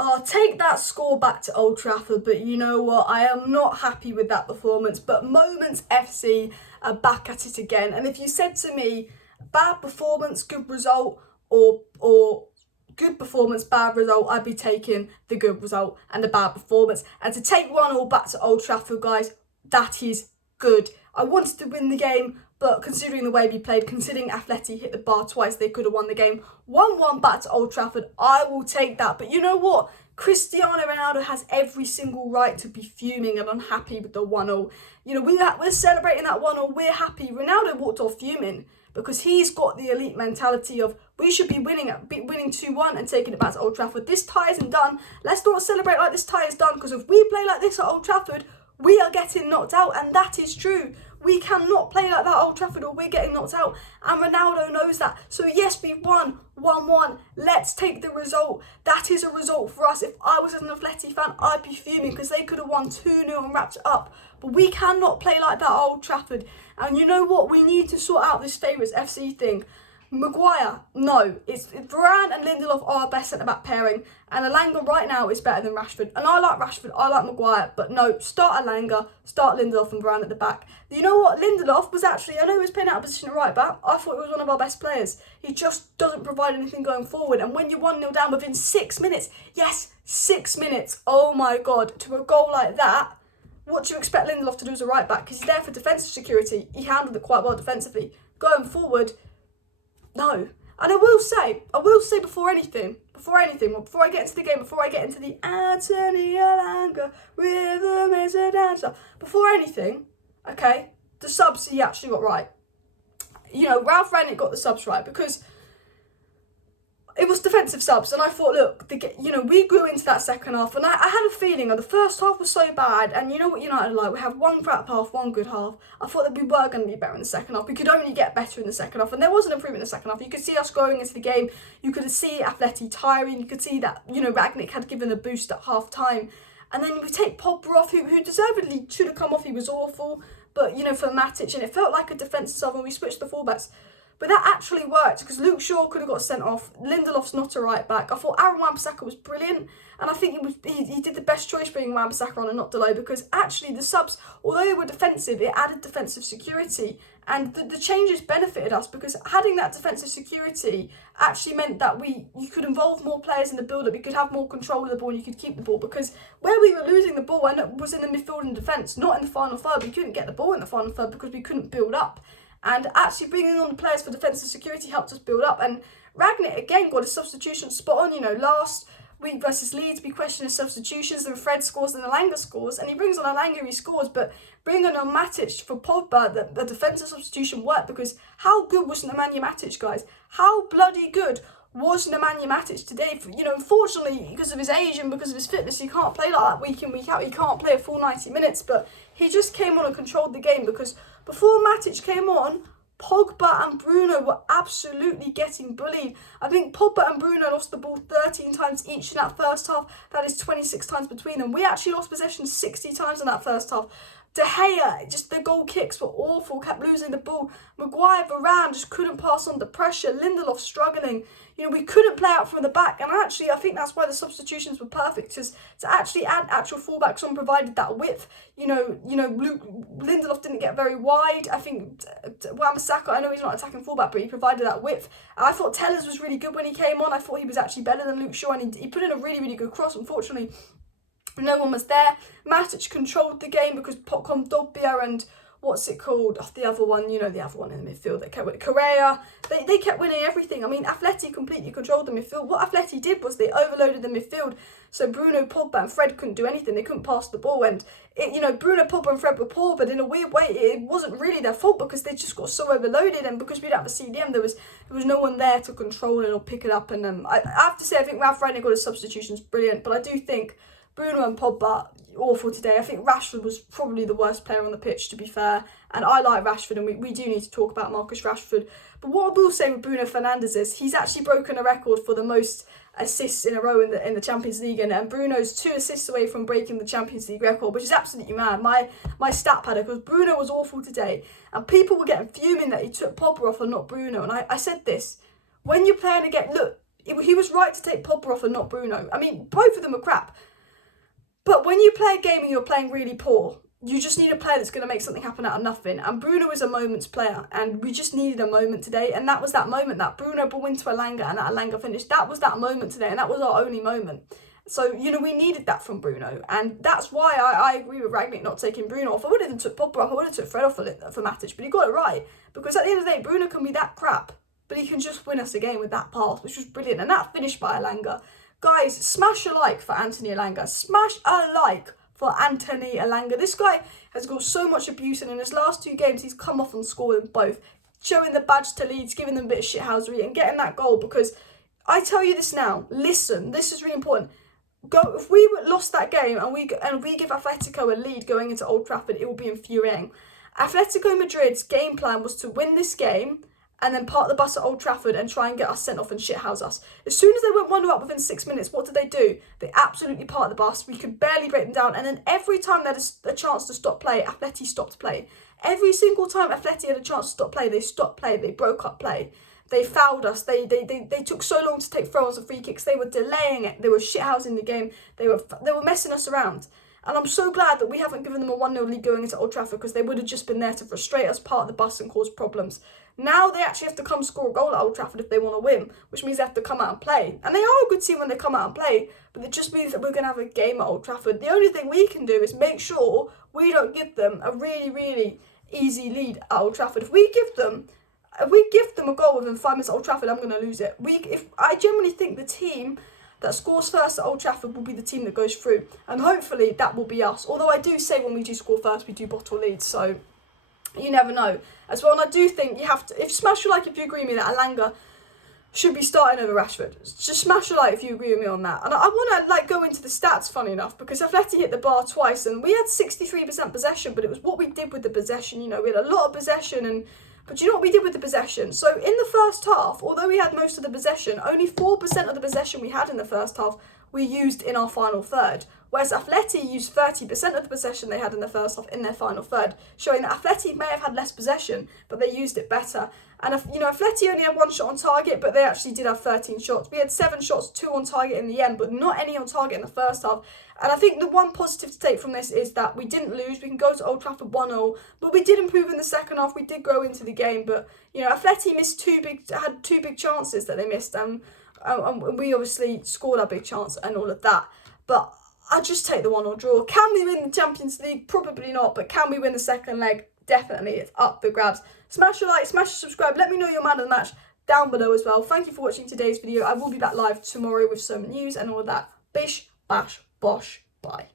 I'll take that score back to Old Trafford, but you know what? I am not happy with that performance. But Moments FC are back at it again. And if you said to me, bad performance, good result, or good performance, bad result, I'd be taking the good result and the bad performance. And to take 1-1 back to Old Trafford, guys, that is good. I wanted to win the game, but considering the way we played, considering Atleti hit the bar twice, they could have won the game. 1-1 back to Old Trafford, I will take that. But you know what? Cristiano Ronaldo has every single right to be fuming and unhappy with the 1-0. You know, we're celebrating that 1-0, we're happy. Ronaldo walked off fuming because he's got the elite mentality of we should be winning 2-1 and taking it back to Old Trafford. This tie isn't done. Let's not celebrate like this tie is done, because if we play like this at Old Trafford, we are getting knocked out, and that is true. We cannot play like that at Old Trafford or we're getting knocked out, and Ronaldo knows that. So yes, we've won 1-1. Let's take the result. That is a result for us. If I was an Atleti fan, I'd be fuming because they could have won 2-0 and wrapped it up. But we cannot play like that at Old Trafford. And you know what? We need to sort out this favourites FC thing. Maguire, no. It's Varane and Lindelof are our best centre-back pairing, and Elanga right now is better than Rashford. And I like Rashford, I like Maguire, but no, start Elanga, start Lindelof and Varane at the back. You know what? Lindelof was actually, I know he was playing out of position at right back, I thought he was one of our best players. He just doesn't provide anything going forward, and when you're 1-0 down within 6 minutes, yes, 6 minutes, oh my God, to a goal like that, what do you expect Lindelof to do as a right back? Because he's there for defensive security. He handled it quite well defensively. Going forward, no. And I will say before I get into the game, before I get into the Anthony Elanga, rhythm is a dancer, before anything, okay, the subs he actually got right. You know, Ralph Rangnick got the subs right because it was defensive subs, and I thought, look, we grew into that second half, and I had a feeling the first half was so bad, and you know what United are like, we have one crap half, one good half. I thought that we were going to be better in the second half. We could only get better in the second half, and there was an improvement in the second half. You could see us growing into the game. You could see Atleti tiring. You could see that, Rangnick had given a boost at half time, and then we take Pogba off, who deservedly should have come off. He was awful, but for Matic, and it felt like a defensive sub when we switched the fullbacks. But that actually worked because Luke Shaw could have got sent off. Lindelof's not a right back. I thought Aaron Wan-Bissaka was brilliant, and I think he did the best choice bringing Wan-Bissaka on and not Delay, because actually the subs, although they were defensive, it added defensive security, and the changes benefited us because having that defensive security actually meant that you could involve more players in the build-up. You could have more control of the ball and you could keep the ball, because where we were losing the ball was in the midfield and defence, not in the final third. We couldn't get the ball in the final third because we couldn't build up. And actually bringing on the players for defensive security helped us build up. And Rangnick, again, got a substitution spot on. Last week versus Leeds, we questioned his substitutions. Then Fred scores, then Elanga scores. And he brings on Elanga, he scores. But bringing on Matic for Pogba, the defensive substitution worked, because how good was Nemanja Matic, guys? How bloody good was Nemanja Matic today? Unfortunately, because of his age and because of his fitness, he can't play like that week in, week out. He can't play a full 90 minutes. But he just came on and controlled the game, because before Matic came on, Pogba and Bruno were absolutely getting bullied. I think Pogba and Bruno lost the ball 13 times each in that first half. That is 26 times between them. We actually lost possession 60 times in that first half. De Gea, just the goal kicks were awful, kept losing the ball. Maguire, Varane just couldn't pass on the pressure. Lindelof struggling. We couldn't play out from the back, and actually I think that's why the substitutions were perfect, because to actually add actual fullbacks on provided that width. Lindelof didn't get very wide. I think Wan-Bissaka, I know he's not attacking fullback, but he provided that width. And I thought Tellers was really good when he came on. I thought he was actually better than Luke Shaw, and he put in a really, really good cross. Unfortunately, no one was there. Matic controlled the game because Kondogbia and the other one, the other one in the midfield that kept winning, Correa, they kept winning everything. I mean, Atleti completely controlled the midfield. What Atleti did was they overloaded the midfield, so Bruno, Pogba and Fred couldn't do anything. They couldn't pass the ball, and Bruno, Pogba and Fred were poor, but in a weird way, it wasn't really their fault because they just got so overloaded, and because we didn't have a CDM, there was no one there to control it or pick it up. And I have to say, I think Ralph Rangnick got his substitutions brilliant, but I do think Bruno and Pogba, awful today. I think Rashford was probably the worst player on the pitch, to be fair. And I like Rashford, and we do need to talk about Marcus Rashford. But what I will say with Bruno Fernandes is he's actually broken a record for the most assists in a row in the Champions League, and Bruno's 2 assists away from breaking the Champions League record, which is absolutely mad. My stat padder, because Bruno was awful today, and people were getting fuming that he took Pogba off and not Bruno. And I said this, when you're playing against, look, he was right to take Pogba off and not Bruno. I mean, both of them are crap. But when you play a game and you're playing really poor, you just need a player that's going to make something happen out of nothing. And Bruno is a moments player, and we just needed a moment today. And that was that moment, that Bruno ball into Elanga and that Elanga finish. That was that moment today, and that was our only moment. So, you know, we needed that from Bruno. And that's why I agree with Rangnick not taking Bruno off. I would have took Pogba off. I would have took Fred off for Matic. But he got it right. Because at the end of the day, Bruno can be that crap, but he can just win us a game with that pass, which was brilliant. And that finish by Elanga. Guys, smash a like for Anthony Elanga. Smash a like for Anthony Elanga. This guy has got so much abuse, and in his last 2 games, he's come off and scored in both. Showing the badge to Leeds, giving them a bit of shithousery, and getting that goal. Because I tell you this now, listen, this is really important. If we lost that game and we give Atletico a lead going into Old Trafford, it will be infuriating. Atletico Madrid's game plan was to win this game and then park the bus at Old Trafford and try and get us sent off and shithouse us. As soon as they went 1-0 up within 6 minutes, what did they do? They absolutely parked the bus. We could barely break them down. And then every time they had a chance to stop play, Atleti stopped play. Every single time Atleti had a chance to stop play, they stopped play. They broke up play. They fouled us. They took so long to take throw-ons and free kicks. They were delaying it. They were shithousing the game. They were messing us around. And I'm so glad that we haven't given them a 1-0 lead going into Old Trafford, because they would have just been there to frustrate us, park the bus and cause problems. Now they actually have to come score a goal at Old Trafford if they want to win, which means they have to come out and play. And they are a good team when they come out and play, but it just means that we're going to have a game at Old Trafford. The only thing we can do is make sure we don't give them a really, really easy lead at Old Trafford. If we give them a goal within 5 minutes at Old Trafford, I'm going to lose it. I genuinely think the team that scores first at Old Trafford will be the team that goes through. And hopefully that will be us. Although I do say when we do score first, we do bottle leads. So you never know as well. And I do think you have to, smash your like if you agree with me that Elanga should be starting over Rashford. Just smash your like if you agree with me on that. And I want to go into the stats, funny enough, because Atleti hit the bar twice and we had 63% possession, but it was what we did with the possession. You know, we had a lot of possession, but you know what we did with the possession? So in the first half, although we had most of the possession, only 4% of the possession we had in the first half we used in our final third. Whereas Atleti used 30% of the possession they had in the first half in their final third, showing that Atleti may have had less possession, but they used it better. And Atleti only had 1 shot on target, but they actually did have 13 shots. We had 7 shots, 2 on target in the end, but not any on target in the first half. And I think the one positive to take from this is that we didn't lose. We can go to Old Trafford 1-0, but we did improve in the second half. We did grow into the game, but Atleti had 2 big chances that they missed, and we obviously scored our big chance and all of that. But I'd just take the 1-0 draw. Can we win the Champions League? Probably not, but can we win the second leg? Definitely. It's up for grabs. Smash your like, smash your subscribe. Let me know your man of the match down below as well. Thank you for watching today's video. I will be back live tomorrow with some news and all of that. Bish, bash, bosh, bye.